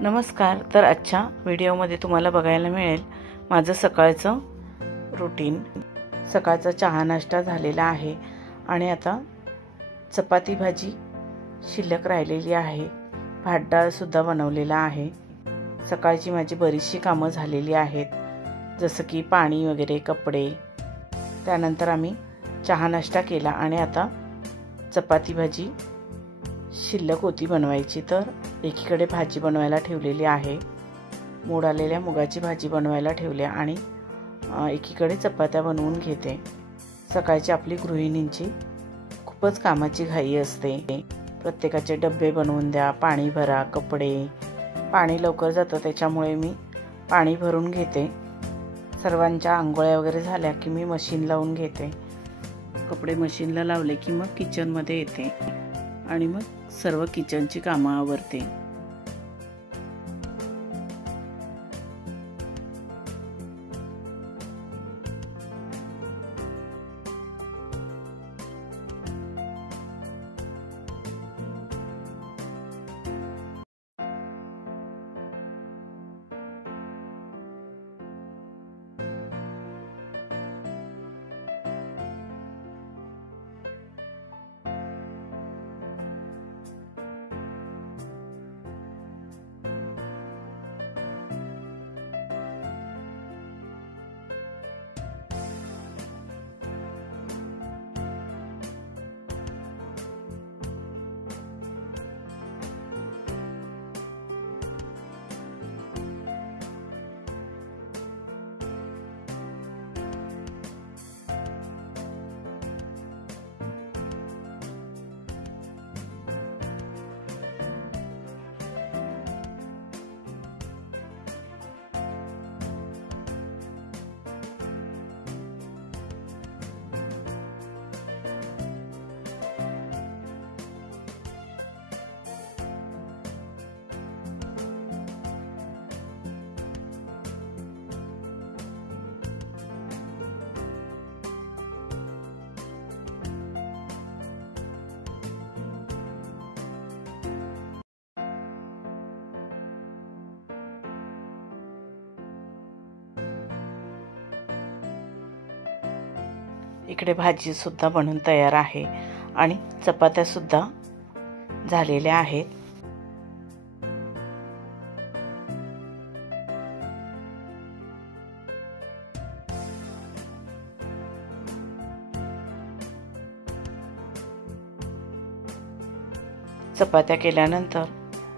नमस्कार। तर आजच्या व्हिडिओमध्ये तुम्हाला बघायला मिळेल माझं सकाळचं रुटीन। सकाळचा चहा नाश्ता झालेला आहे आणि आता चपाती भाजी शिल्लक राहिलेली आहे। भात डाळ सुद्धा बनवलेला आहे। सकाळची माझी बरीचशी कामं झालेली आहेत, जसं की पाणी वगैरे, कपडे। त्यानंतर आम्ही चहा नाश्ता केला आणि आता चपाती भाजी शिल्लक होती बनवायची, तर एकीकडे भाजी बनवायला ठेवलेली आहे। मोड आलेल्या मुगाची भाजी बनवायला ठेवली आणि एकीकडे चपात्या बनवून घेते। सकाळची आपली गृहिणींची खूपच कामाची घाई असते। प्रत्येकाचे डब्बे बनवून द्या, पाणी भरा, कपडे। पाणी लवकर जातं त्याच्यामुळे मी पाणी भरून घेते। सर्वांच्या आंघोळ्या वगैरे झाल्या की मी मशीन लावून घेते। कपडे मशीनला लावले की मग किचनमध्ये येते आणि मग सर्व किचनची कामं आवरते। इकडे भाजी सुद्धा बनवून तयार आहे आणि चपात्या सुद्धा झालेल्या आहेत। चपात्या केल्यानंतर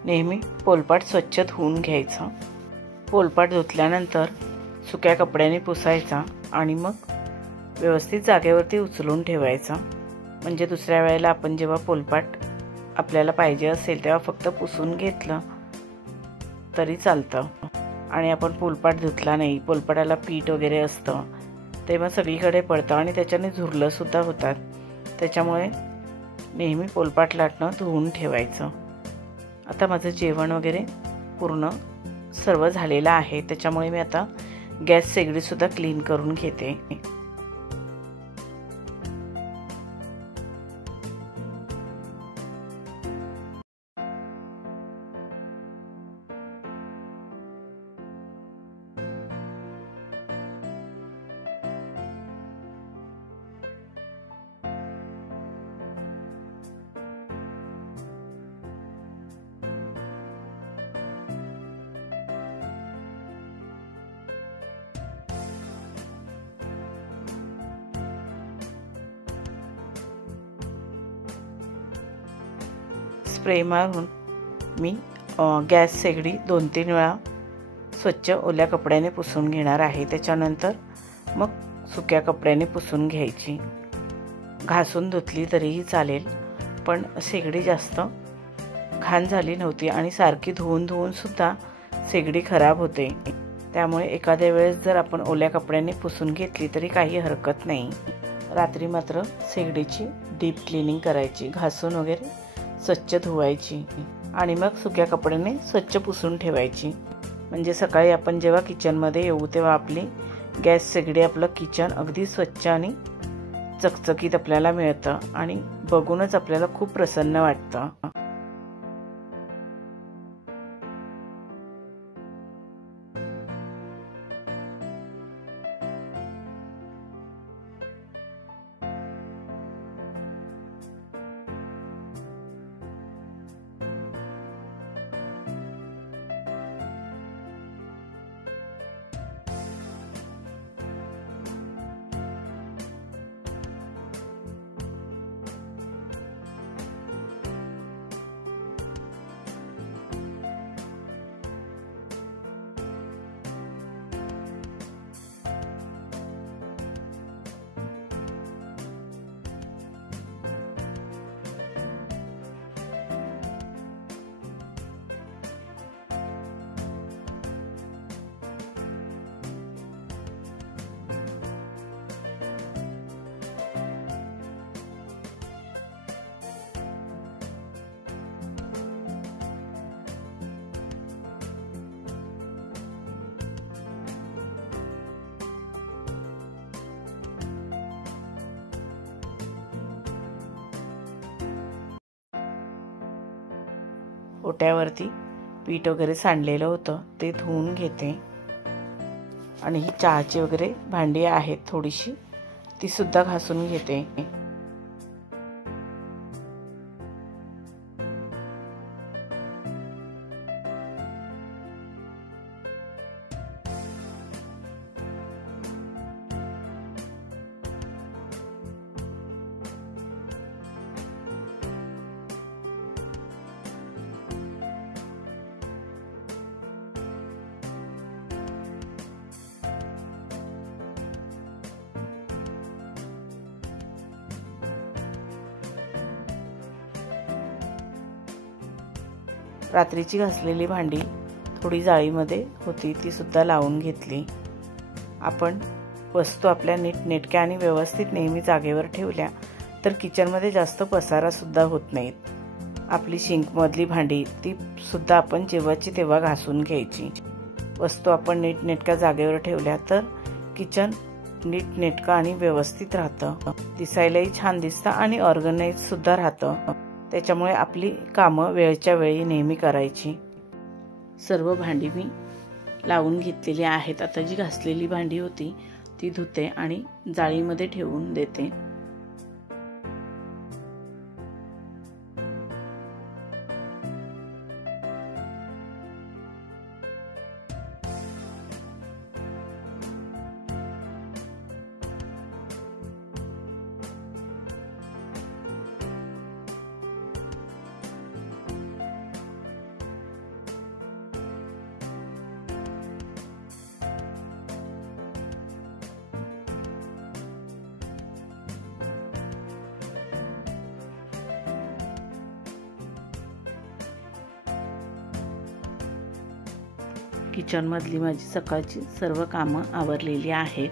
नेहमी पोलपाट स्वच्छ धुवून घ्यायचा। पोलपाट धुतल्यानंतर सुक्या कपड्याने पुसायचा आणि मग व्यवस्थित जागेवरती उचलून ठेवायचा। म्हणजे दुसऱ्या वेळेला आपण जेव्हा पोलपाट आपल्याला पाहिजे असेल तेव्हा फक्त पुसून घेतलं तरी चालतं। आणि आपण पोलपाट धुतला नाही, पोलपाटाला पीठ वगैरे असतं, ते मग सगळीकडे पडतं आणि त्याच्याने झुरलं सुद्धा होतात। त्याच्यामुळे नेहमी पोलपाट लाटणं धुवून ठेवायचं। आता माझं जेवण वगैरे पूर्ण सर्व झालेलं आहे, त्याच्यामुळे मी आता गॅस शेगडी सुद्धा क्लीन करून घेते। स्प्रे मारून मी गॅस शेगडी 2-3 वेळा स्वच्छ ओल्या कपड्याने पुसून घेणार आहे। त्याच्यानंतर मग सुक्या कपड्याने पुसून घ्यायची। घासून धुतली तरीही चालेल, पण शेगडी जास्त घाण झाली नव्हती आणि सारखी धुवून सुद्धा शेगडी खराब होते। त्यामुळे एखाद्या वेळेस जर आपण ओल्या कपड्याने पुसून घेतली तरी काही हरकत नाही। रात्री मात्र शेगडीची डीप क्लिनिंग करायची, घासून वगैरे स्वच्छ धुवायची आणि मग सुक्या कपड्याने स्वच्छ पुसून ठेवायची। म्हणजे सकाळी आपण जेव्हा किचनमध्ये येऊ तेव्हा आपली गॅस शेगडी, आपलं किचन अगदी स्वच्छ आणि चकचकीत आपल्याला मिळतं आणि बघूनच आपल्याला खूप प्रसन्न वाटतं। ओट्यावरती पीठ वगैरे सांडलेलं होतं ते धुवून घेते. आणि ही चहाची वगैरे भांडी आहेत थोडीशी, ती सुद्धा घासून घेते. रात्रीची घासलेली भांडी थोडी जाळीमध्ये होती, ती सुद्धा लावून घेतली. आपण वस्तू आपल्या नीटनेटक्या आणि व्यवस्थित नेहमी जागेवर ठेवल्या तर किचनमध्ये जास्त पसारा सुद्धा होत नाहीत. आपली सिंकमधली भांडी ती सुद्धा आपण जेव्हाची तेव्हा घासून घ्यायची. वस्तू आपण नीटनेटक्या जागेवर ठेवल्या तर किचन नीटनेटकं आणि व्यवस्थित राहतं, दिसायलाही छान दिसतं आणि ऑर्गनाइज सुद्धा राहतं. त्याच्यामुळे आपली कामं वेळच्या वेळी नेहमी करायची. सर्व भांडी मी लावून घेतलेली आहेत. आता जी घासलेली भांडी होती ती धुते आणि जाळीमध्ये ठेवून देते. किचनमधली माझी सकाळची सर्व कामं आवरलेली आहेत.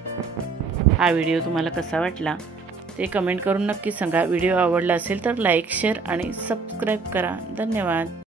हा व्हिडिओ तुम्हाला कसा वाटला ते कमेंट करून नक्की सांगा. व्हिडिओ आवडला असेल तर लाईक, शेअर आणि सबस्क्राईब करा. धन्यवाद.